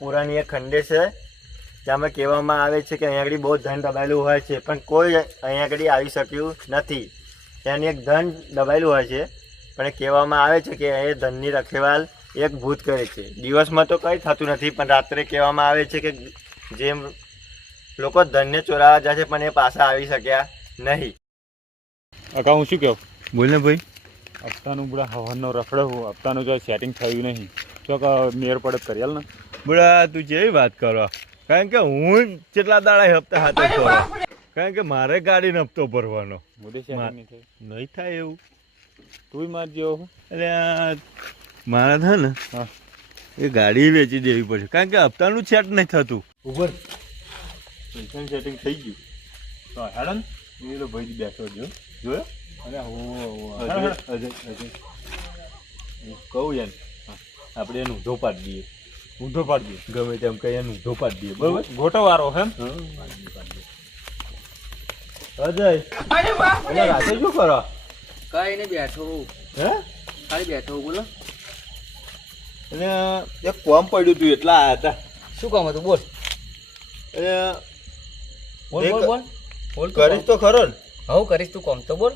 પુરાની એક ખંડેર છે જેમાં કહેવામાં આવે છે કે અહીંયા આગળ બહુ ધન દબાયેલું હોય છે, પણ કોઈ અહીંયા આગળ આવી શક્યું નથી. ત્યાંની એક ધન દબાયેલું હોય છે, પણ કહેવામાં આવે છે કે એ ધનની રખેવાલ એક ભૂત કરે છે. દિવસમાં તો કંઈ થતું નથી, પણ રાત્રે કહેવામાં આવે છે કે જે લોકો ધનને ચોરાવા જાય છે પણ એ પાછા આવી શક્યા નહીં. અકા હું શું કહું? બોલ ને ભાઈ. હપ્તાનું બુડા હવનનો રખડો હું હપ્તાનું જો સેટિંગ થયું નહીં તો મેર પડે કરી હાલ ને. બુડા તું જેવી વાત કરો, કારણ કે હું કેટલા દાડા હપ્તા હાથે કરો, કારણ કે મારે ગાડીનો હપ્તો ભરવાનો મોદી સેટિંગ નહીં નહીં થાય એવું. તું માર જેવો એટલે મારા છે ને હા એ ગાડી વેચી દેવી પડશે, કારણ કે હપ્તાનું સેટ નહીં થતું. ઉપર પૈસાનું સેટિંગ થઈ ગયું તો હેડો ને એ તો ભાઈ બેઠો જોયો. અરે કહું યાર આપણે એનું ઊંધો પાડી દઈએ, ઊંધો પાડી દઈએ ગમે તેમ કઈ એનું ઊંધો પાડી દઈએ, બરોબર? ગોટો વાળો હે અજય એટલે રાતે શું કરો? કઈ નહીં બેઠો હું. હે ખાલી બેઠો હું. બોલો એટલે એક કોમ પડ્યું હતું એટલા આવ્યા હતા. શું કામ હતું? બોલ એટલે બોલ એક બોલ બોલ બોલ. કરીશ તો ખરો ને? હું કરીશ, તું કામ તો બોલ.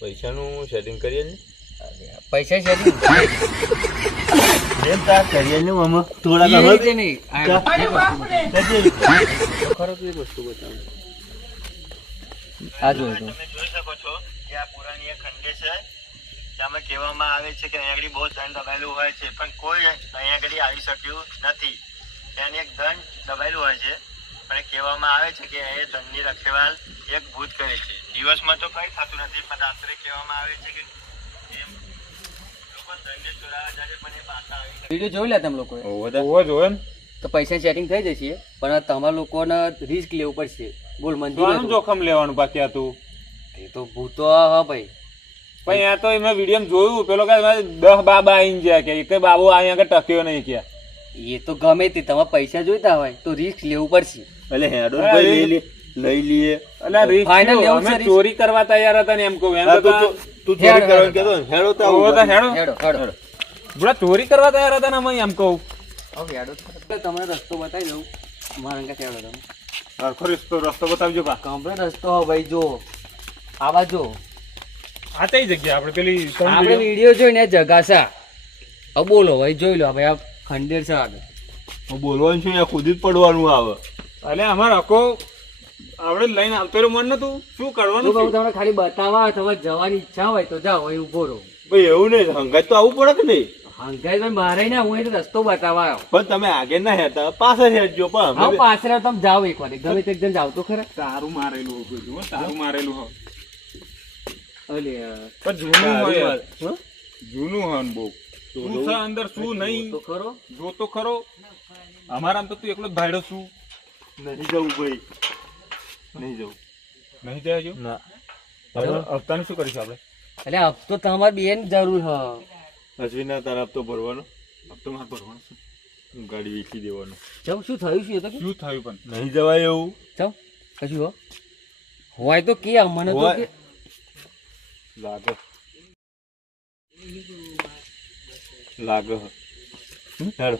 પૈસાનું સેટિંગ કરીએ ને પૈસા છે એમ તાર કરીએ ને આમાં થોડા એ રીતે નહીં. ચા. એક વસ્તુ બતાવ. ખરો તું એક વસ્તુ બતાવ. આ જોઈ તું. તમે જોઈ શકો છો કે આ પુરાની એક ખંડેર છે જેમાં કહેવામાં આવે છે કે અહીંયા આગળ બહુ ધન દબાયેલું હોય છે, પણ કોઈ અહીંયા આગળ આવી શક્યું નથી. ત્યાંની એક ધન દબાયેલું હોય છે, પણ કહેવામાં આવે છે કે એ ધનની રખેવાલ એક ભૂત કરે છે. દિવસમાં તો કંઈ થતું નથી, પણ રાત્રે કહેવામાં આવે છે કે એમ લોકો ધનને ચોરાવા જાય છે પણ એ પાછા આવી શકે. વિડીયો જોઈ લે તમે લોકોએ ઓવો જોયો ને તો પૈસા સેટિંગ થઈ જશે, પણ તમારા લોકોને રિસ્ક લેવું પડશે. બોલ મંજૂર જોવાનું હતું? જોખમ લેવાનું બાકી હતું એ તો ભૂતો હા ભાઈ. પણ આ તો એમાં વિડીયો જોયું પેલો કે 10 બાબા આવીને ગયા કે એક બાબુ અહીંયા આગળ ટક્યો નહીં ક્યાં. એ તો ગમે તે તમારે પૈસા જોઈતા હોય તો રિસ્ક લેવું પડશે. એટલે હેડો ને ભાઈ લઈ લઈએ. એટલે રીસ Final જો, લેવું અમે છે, ચોરી કરવા તૈયાર હતા ને એમ કહું એમ હા, તો તું ચોરી હેડો, કરવાનું હેડો. કહેતો ને, હેડો તો ઓવો આવું. તો હેડો હેડો હેડો. બુડા ચોરી કરવા તૈયાર હતા ને અમે એમ કહું. હવે હેડો તો તમને રસ્તો બતાવી દઉં. મારા અંકા હેડો તમે. સરખો રસ્તો બતાવજો બા. કમ્પ્લીટ રસ્તો હો ભાઈ. જો આવા જો આ કઈ જગ્યા આપણે પેલી આપણે વિડીયો જોઈને જગાસા. હવે બોલો ભાઈ, જોઈ લો ભાઈ. આ ખંડેર છે આગળ. બોલવાનું છે અહીંયા ખુદ જ પડવાનું આવે. અલે અમાર અકો આપણે લઈને આવતો રહ્યો મન નતું શું કરવાનું શું કહું શું? તમને ખાલી બતાવવા અથવા જવાની ઈચ્છા હોય તો જાઓ, અહીં ઉભો રહો. ભાઈ એવું નહીં, હંગાત તો આવવું પડે કે નહીં? હંગાઈ ભાઈ મારે ના, હું એ રસ્તો બતાવવા આવ્યો. પણ તમે આગળ ના હેરતા પાછળ હેરજો. પણ હા અમે પાછળ તમે જાઓ એક વાર, ગમે તે એકદમ જાવ તો ખરા. તારું મારેલું હતું જુઓ, તારું મારેલું હો. અલે પણ જૂનું હોય યાર. હં? જૂનું હન બહુ શું છે અંદર શું નહીં તો ખરો. જો તો ખરો. અમારા આમ તો તું એકલો જ ભાડ્યો છું. નહીં જવું ભાઈ, નહીં જવું. નહીં જાય જો ના હપ્તાનું શું કરીશું આપણે? એટલે હપ્તો તમારે બેન જરૂર હ. અશ્વિનના તારા હપ્તો ભરવાનો, હપ્તો મારે ભરવાનો છે. હું ગાડી વેચી દેવાનો. ચમ શું થયું છે એ તો કે? શું થયું પણ? નહીં જવાય એવું. ચમ કશું હો હોય તો કે મને તો હોય. કે લાગે લાગે હેડો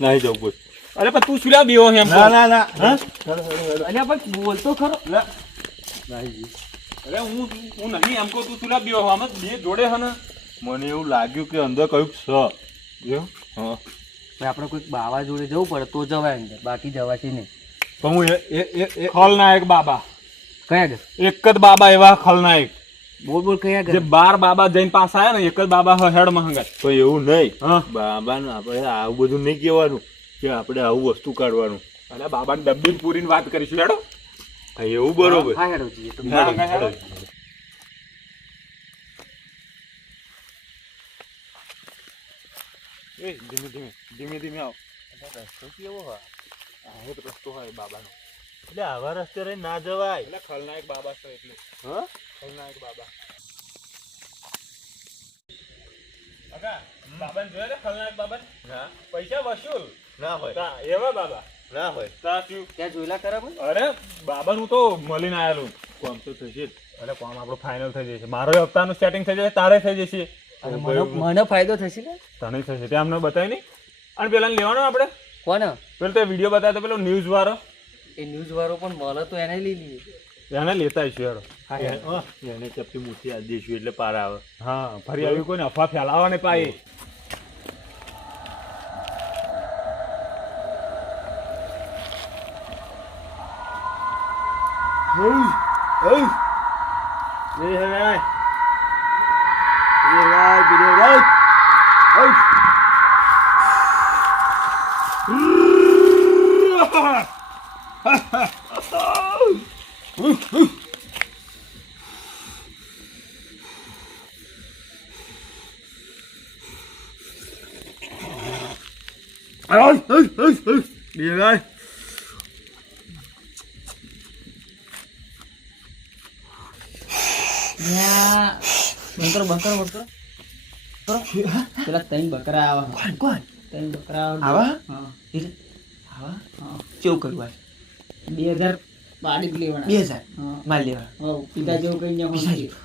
નહીં જવું કોઈ. અરે પણ તું શું લ્યા બેહો એમ કહું? ના ના હા અલ્યા પણ બોલતો ખરો. નહીં જી. અરે હું નહીં એમ કહું તું શું લ્યા બેહો? આમ જ બે જોડે હે ને. મને એવું લાગ્યું કે અંદર કયું છે. એવું? હા ભાઈ આપણે કોઈક બાવા જોડે જવું પડે તો જવાય અંદર, બાકી જવાશે નહીં. પણ હું એ ખલનાયક બાબા, કયા આગળ? એક જ બાબા એવા ખલનાયક બોલ બોલ કયા જે આગળ? 12 બાબા જઈને પાછા આયા ને એક જ બાબા હેડ માં હંગાત. પણ એવું નહીં. હા બાબાનું આપણે આવું બધું નહીં કહેવાનું કે આપણે આવું વસ્તુ કાઢવાનું. અરે બાબાને ડબ્બી પૂરીને વાત કરીશું હેડો. હા એવું બરોબર. હા હેડો જઈએ તો. હેડો, હેડો. એ ધીમે ધીમે ધીમે ધીમે આવો. રસ્તો કેવો હોય? આવો તો રસ્તો હોય બાબાનો. એટલે આવા રસ્તે રહી ના જવાય. એટલે ખલનાયક બાબા છે એટલે હા ખલનાયક બાબા. કાકા બાબાને જોયા રે ખલનાયક બાબા? ના પૈસા વસૂલ. ના હોય તા એવા બાબા. ના હોય. તા શું? ત્યાં જોયેલા ખરા કોઈ? અરે બાબાનું તો મળીને આયેલું. કોમ તો થશે જ. અરે કોમ આપણું ફાઇનલ થઈ જશે. મારો હપ્તાનું સેટિંગ થઈ જશે, તારે થઈ જશે. અને મને ફાયદો થશે ને? તને થશે ત્યાં અમને બતાવી નહીં. અને પેલા લેવાનો આપણે કોને પેલો તો વિડીયો બતાવ્યો પેલો ન્યૂઝ વાળો એ ન્યૂઝ વાળો પણ મળે તો એને લઈ લઈએ. એને લેતા આવીશું યાર. એને ચપટી મૂઠી આ દઈશું એટલે પાર આવે. હા ફરી આવી કોઈને અફવા ફેલાવા ને પાયે. બંકર બંકર બંકર પેલા ત્રણ બકરા આવે. કોણ ત્રણ બકરા આવા? હા આવા કેવું કરવું 2000 પાડી જ લેવાના. 2000 હા માલ લેવા હા પિતા જેવું કઈ ન પિતા હોય. જેવું.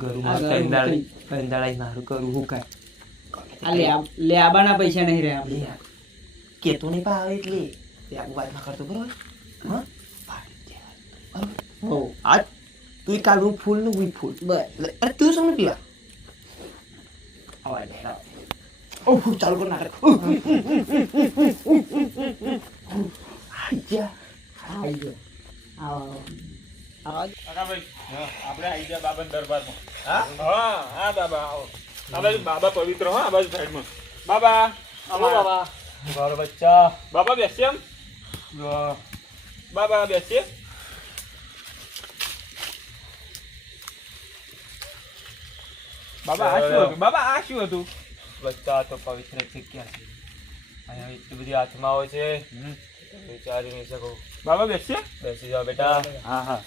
ઘરું આ માં ઘરું કંદાળા મારું કરું હું કાય આ લેબાના પૈસા નહીં રહ્યા આપણે. યાર કેતો નહીં પા આવે એટલે તે આબુ વાતમાં કરતો બરોબર હા હો આ તું કાલનું ફૂલ નું ગુઈ ફૂલ બસ અરે તું શું પીવા અવાજ ઓહ ચાલુ કર નાટક આજા આવી ગયો. આવો આવો. કાકાભાઈ આપણે આવી ગયા બાબાના દરબારમાં. હા હા બાબા આવો. આ બાજુ બાબા પવિત્ર હો આ બાજુ સાઈડમાં. બાબા આવો બાબા. મારો બચ્ચા બાબા બેસીએ એમ. બાબા બેસીએ. બાબા આ શું હતું? બાબા આ શું હતું? બચ્ચા તો પવિત્ર જગ્યા છે. અહીંયા એટલી બધી આત્માઓ છે વિચારી નહીં શકો. બાબા બેસીએ. બેસી જાઓ બેટા. હા હા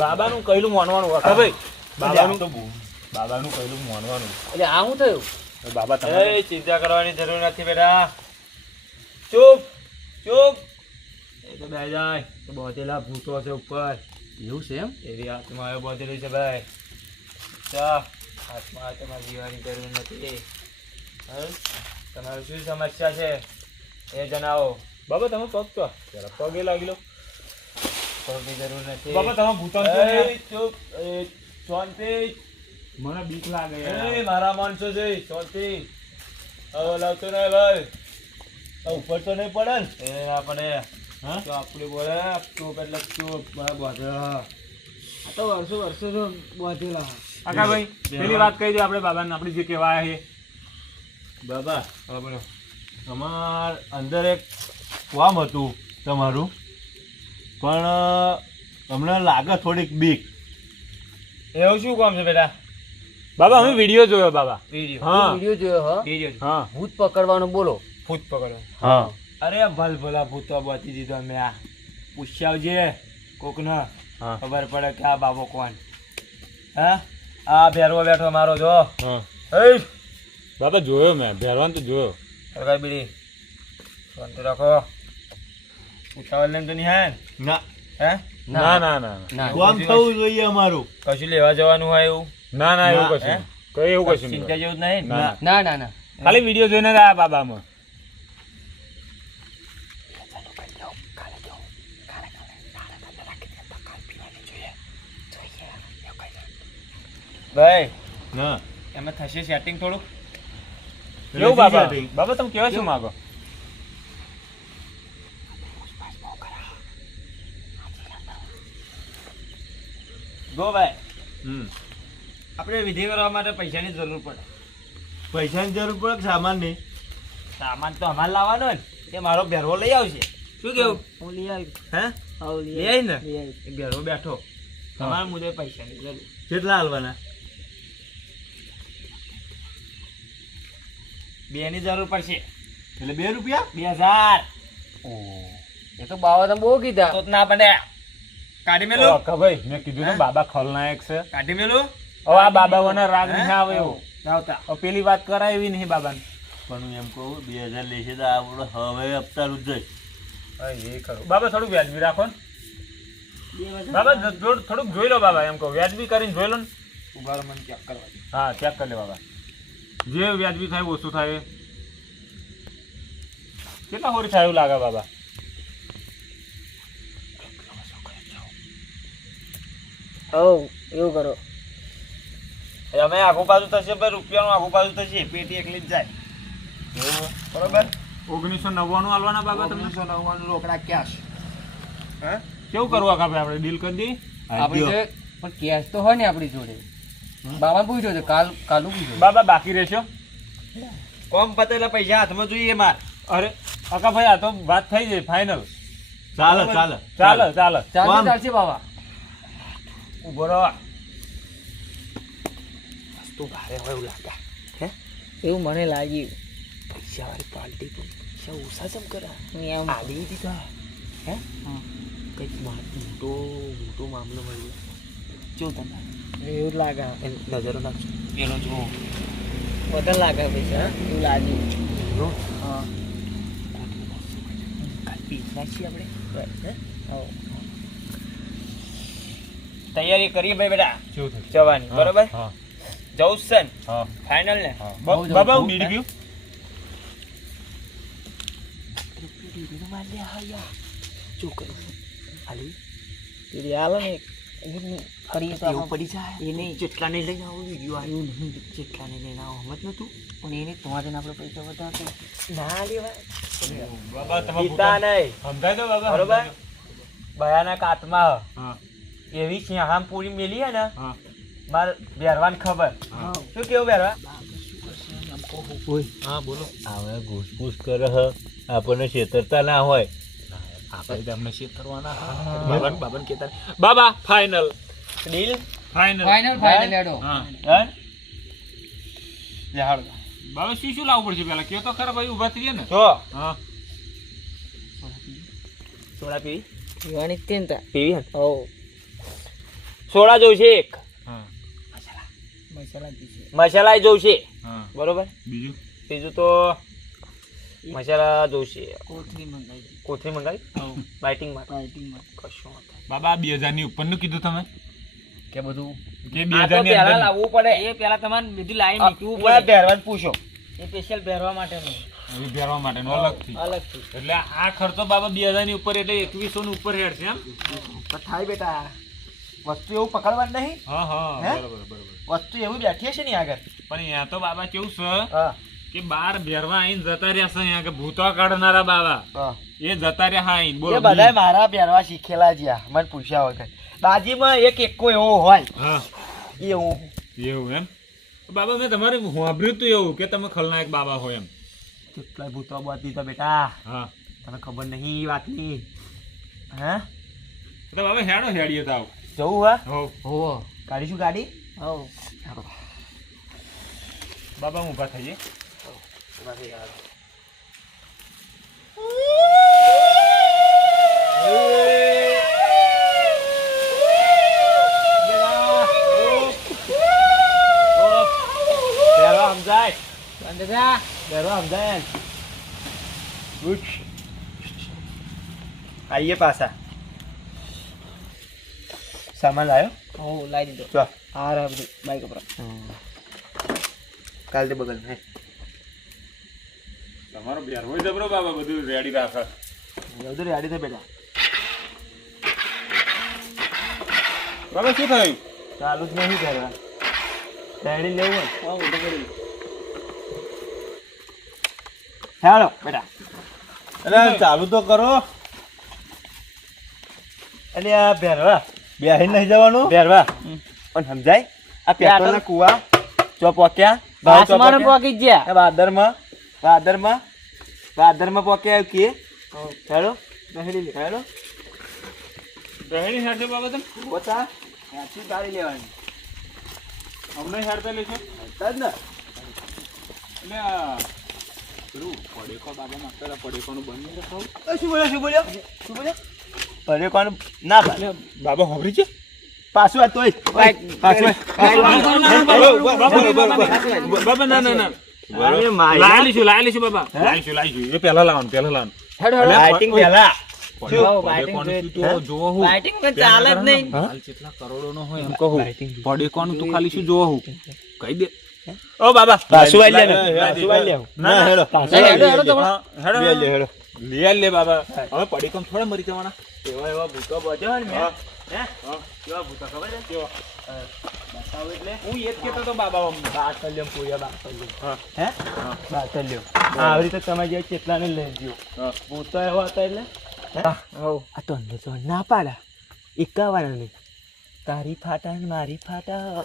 બાબાનું કહેલું માનવાનું કાકાભાઈ. બાબાનું તો બાબાનું કહેલું માનવાનું. એટલે આ શું થયું? બાબા તમે એ ચિંતા કરવાની જરૂર નથી બેટા. ચૂપ ચૂપ. એ તો બે જાય તો બોધેલા ભૂતો છે ઉપર. એવું છે એમ? એવી આત્માઓ બોધેલી છે ભાઈ. ચા આત્મા તમારે જીવવાની જરૂર નથી. તમારી શું સમસ્યા છે એ જણાવો. બાબા તમે પગ તો જરા પગે લાગી લો. પગની જરૂર નથી. બાબા તમે ભૂતાન છો ને? એ ચૂપ. એ શાંતિ. મને બીક લાગે એ યાર. મારા માણસો છે શાંતિ. હવે લાવતો નહીં ભાઈ. ઉપર તો નહીં પડે ને? એ ના પડે. હા તો આપણે બોલે ચૂપ એટલે ચૂપ. બરાબર. આ તો વર્ષો વર્ષો તો બોધેલા. કાકાભાઈ પેલી વાત કહી દે આપણે બાબાને આપણે જે કહેવાય છે. બાબા હા બોલો. અમાર અંદર એક કામ હતું તમારું પણ અમને લાગે થોડીક બીક. એવું શું કામ છે બેટા? બાબા અમે વિડીયો જોયો બાબા. વિડીયો હા વિડીયો જોયો હો. વિડીયો હા ભૂત પકડવાનો બોલો. ભૂત પકડો. હા અરે ભલ ભલા ભૂતો બતી દીધો મેં. આ પૂછી આવજે કોકને હા ખબર પડે કે આ બાબો કોણ. હા આ ભેરવો બેઠો મારો જો. હા હે બાબા જોયો મેં ભેરવાન તો જોયો. સરકાર બીડી શાંતિ રાખો. ઉતાવળ લેમ તો નહીં હે ના હે ના ના ના ના કામ થવું જોઈએ અમારું. કશું લેવા જવાનું હોય એવું ના ના એવું ના, કશું હે? નહીં. કઈ એવું કશું ચિંતા નહીં. જેવું જ નહીં. ના. ના ના ના. ખાલી વિડીયો જોઈને જ આયા બાબામાં. ભાઈ ના એમાં થશે સેટિંગ થોડુંક. એવું બાબા બાબા તમે કેવા શું માંગો? ગો ભાઈ હમ આપણે વિધિ કરવા માટે પૈસાની જરૂર પડે. પૈસાની જરૂર પડે કે સામાનની? સામાન તો અમારે લાવવાનો ને. એ મારો ભેરવો લઈ આવશે. શું કેવું? હું લઈ આવી. હે આવો લઈ આવી ને? લઈ આવી. એ ભેરવો બેઠો. તમારે મુજબ પૈસાની જરૂર. કેટલા હાલવાના? 2 ની જરૂર પડશે. એટલે 2 રૂપિયા? 2000 એ તો બાવા તમે બહુ કીધા. તો ના પડે. કાઢી મેલું. ભાઈ મેં કીધું ને બાબા ખલનાયક છે. કાઢી મેલું. હવે આ બાબાઓના રાગ નહીં આવે એવું. આવતા. હવે પેલી વાત કરાય એવી નહીં બાબાને. પણ હું એમ કહું 2000 લેશે તો આપણે હવે હપ્તાનું જ જઈશ. એ ખરું. બાબા થોડુંક વ્યાજબી રાખો ને. બાબા થોડુંક જોઈ લો બાબા એમ કહો વ્યાજબી કરીને જોઈ લો ને. ઉભારો મને ચેક કરવા દે. હા ચેક કરી લે બાબા જે વ્યાજબી થાય ઓછું થાય. કેટલા હોરી થાય એવું લાગે બાબા? એવું કરો. અમે આખું પાછું થશે ભાઈ, રૂપિયાનું આખું પાછું થશે, પેટી એકલી જ જાય. બરોબર. 1999 આલવાના બાબા તમને? 1999 રોકડા કેશ. હા, કેવું કરવું આખા ભાઈ આપણે ડીલ કરી દઈએ? આપણી જોડે પણ કેશ તો હોય ને આપણી જોડે. બાબા પૂછ્યો છે, કાલું પૂછ્યો. બાબા બાકી રહેશો? કોમ પતેલા પૈસા હાથમાં જોઈએ માર. અરે આખા ભાઈ આ તો વાત થઈ જાય ફાઇનલ. ચાલે ચાલે ચાલે ચાલે. ચાલશે ચાલશે બાબા. ઉભો રહો. તું ભારે હોય એવું લાગે. એવું મને લાગ્યું. પૈસા વાળી પાર્ટી પણ પૈસા ઓછા ચમ કરા. એમ આલી દીધા. હે? કંઈક મોટો મામલો મળ્યો. જો તમે એવું જ લાગે. નજરો નાખજો. પેલો જો બધા લાગે પૈસા. એવું લાગ્યું. હા. કાલ પી નાખીએ આપણે. હે? તૈયારી કરીએ ભાઈ બેટા કેવું થયું? જવાની. બરોબર? હા જવું છે ને? હા. ફાઇનલ ને? બાબા હું બીડી પીવું? પેલી હાલો ને ફરીએ તો આપણે પડી જાય એ નહીં. જેટલા ને લઈને આવો વિડીયો આવ્યો નહીં. જેટલા ને લઈને આવો સમજ નતું. પણ એને તમારે આપણે પૈસા વધારે ના લેવાય. બાબા તમે પિતા નહીં. સમજાય તો બાબા? બરોબર? ભયાનક આત્મા હા એવી સિંહામ પૂરી મેલી હે ને હા માર બેરવાન ખબર. હા. શું કેવું બેરવા? હા બોલો. હવે ઘૂસપૂસ કરે હ આપણને છેતરતા ના હોય. આપણે તમને છેતરવાના. બાબાને કહેતા બાબા ફાઇનલ ડીલ ફાઇનલ ફાઇનલ હેડો. હા ડન. લે હાલો. બાબા શું શું લાવવું પડશે પેલા? કયો તો ખરા ભાઈ, ઊભા થઈએ ને. જો હા સોડા પીવી? પીવાની જ ચિંતા. પીવી હે ને? હો સોડા જોઈશે એક. હા મસાલા પીશે. મસાલા જોઈશે. હા. બરોબર? બીજું? બીજું તો મસાલા જોઈશે. કોથળી મંગાવી. કોથળી મંગાવી? બાઇટિંગ માં પાર્ટીમાં. કશું વાંધો નહીં. બાબા 2000 ની ઉપર નું કીધું તમે કે બધું કે આ તો 2000 ની પહેલા અંદર? લાવવું પડે. એ પેલા તમારે બીજું લાવી આ મૂકવું ઓલા પડે. પહેરવા જ પૂછો. એ સ્પેશિયલ પહેરવા માટેનું. એ પહેરવા માટેનું અલગથી. અલગથી. એટલે આ ખર્ચો બાબા 2000 ની ઉપર એટલે 2100 ની ઉપર હેડ છે એમ? તો થાય બેટા. વસ્તુ એવું પકડવાનું નહીં. હા હા હે? બરોબર બરોબર. વસ્તુ એવું બેઠી છે ને આગળ. પણ અહીંયા તો બાબા કેવું છે હા કે બાર ભેરવા આઈને જતા રહ્યા છે અહીંયા કે ભૂતો કાઢનારા બાબા હા. એ જતા રહ્યા હા આઈને. બોલો એ બધા મારા પહેરવા શીખેલા જ્યાં મને પૂછ્યા વગર. બાજીમાં એક એકો એવો હોય હા એ હું. એવું એમ? બાબા મેં તમારે સાંભળ્યું તું એવું કે તમે ખલનાયક બાબા હોય એમ. કેટલા ભૂતો બતી તો બેટા હા તને ખબર નહીં એ વાતની. હા તો બાબા હેડો હેડીએ તાવ. જવું હા? હો હોવો. કાઢીશું ગાડી? હો બાબા હું ઊભા થઈએ. પહેરવા સમજાય. બંધ થા. પહેરવા સમજાય. ઉઠ. આઈએ પાછા. સામાન લાવ્યો? હો લાવી દીધો. ચો હા રે બધું બાઈક ઉપર. કાલ તે બગલ હે. તમારો બેર હોય જબરો બાબા બધું રેડી રાખે. બધું રેડી થઈ બેટા. બાબા શું થયું? ચાલુ જ નહીં પહેરવા. રેડી લેવું હોય. હા ઉઠો પડી. ચાલો બેટા. અરે ચાલુ તો કરો. એટલે આ પહેરવા બેહી નહીં જવાનું. પહેરવા પણ સમજાય આ પેટ્રોલના કુવા ચો પોક્યા આસમાન પોકી ગયા. ભાદરમાં પોક્યા કે હેડો હેડી લે હેડો રહેણી હેડશે બાબા તમે? પોતા ત્યાંથી ગાડી લેવાની અમને હેડતા લેશો? તદ ને એટલે આ પેલું પડેકો બાબા માગતા પડેકોનું બંધ નહીં રખાવું? શું બોલ્યો અરે કોણ ના ભાઈ બાબા હોભરી છે? પાછું આ તોય પાછું બાબા ના ના ના લાયેલી છું બાબા. લાવીશું એ પહેલા લાવવાનું. હેડો હેડો. લાઇટિંગ પહેલા હો બાઇટિંગ જોવો હું બાઇટિંગ પણ ચાલે જ નહીં. હાલ કેટલા કરોડોનો હોય એમ કહું. પડેકોનું તું ખાલી શું જોવો હું કહી દે. ઓ બાબા પાછું વાળી લે ના હેડો હેડો હેડો હેડો તો હેડો હેડો લે બાબા હવે પડીકમ થોડા મરી જવાના એવા એવા ભૂતો બજો ને હા. હે કેવા ભૂતો ખબર છે કેવો? બતાવો એટલે હું એ જ કહેતો તો બાબા અમને. બાટલ્યો પૂયા બાટલ્યો હા. હે બાટલ્યો આવી રીતે તમે જે કેટલાને લઈ ગયો હા. ભૂતો એવો હતો એટલે આ તો અંદર તો ના પાડા એકાવાના નહીં તારી ફાટા ને મારી ફાટા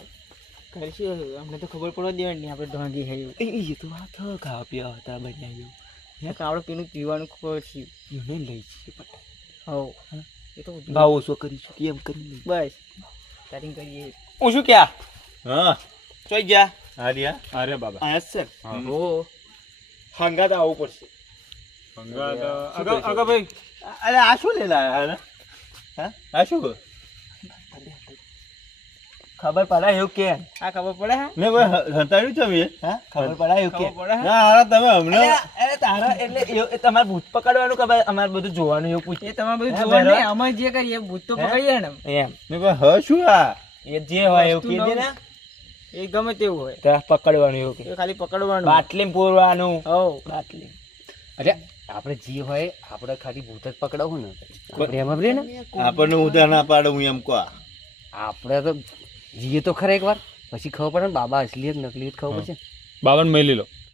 કરશું અમને તો ખબર પડવા દેવાની નહીં આપણે ઢોંગી હે એ તો વાત ખાવા પીવા હતા બનાવ્યું હે આપણે પેલું પીવાનું ખબર છે એને લઈ જઈએ પટા હવ એ તો ભાવ ઓછો કરીશું કેમ કરી બસ સ્ટાર્ટિંગ કરીએ હું શું ક્યાં હા ચોઈ ગયા હાર્યા અરે બાબા આયા સર હા. ઓ હંગાત આવવું પડશે આગળ ભાઈ અરે આ શું લે લાયા હા આ શું ખબર પડે એવું કે આ ખબર પડે હા મેં કોઈ હંતાડ્યું છે મેં હા ખબર પડે એવું કે ખબર પડે? ના હારા તમે હમણાં અરે તારા એટલે તમારે ભૂત પકડવાનું કે ભાઈ અમારે બધું જોવાનું એવું પૂછે તમારે બધું જોવાનું નહીં અમે જે કરીએ ભૂત તો પકડીએ ને એમ મેં કોઈ હ શું આ એ જે હોય એવું કીધે ને એ ગમે તેવું હોય તો પકડવાનું એવું કે ખાલી પકડવાનું બાટલીમાં પૂરવાનું હો બાટલી અરે આપણે જે હોય આપણે ખાલી ભૂત જ પકડાવું ને આપણે એમાં રે ને આપણને ઉધા ના પાડે હું એમ કહો આપણે તો જઈએ તો ખરા એકવાર પછી ખબર પડે ને બાબા અસલી જ નકલી જ ખબર પડશે બાબાને મેલી લો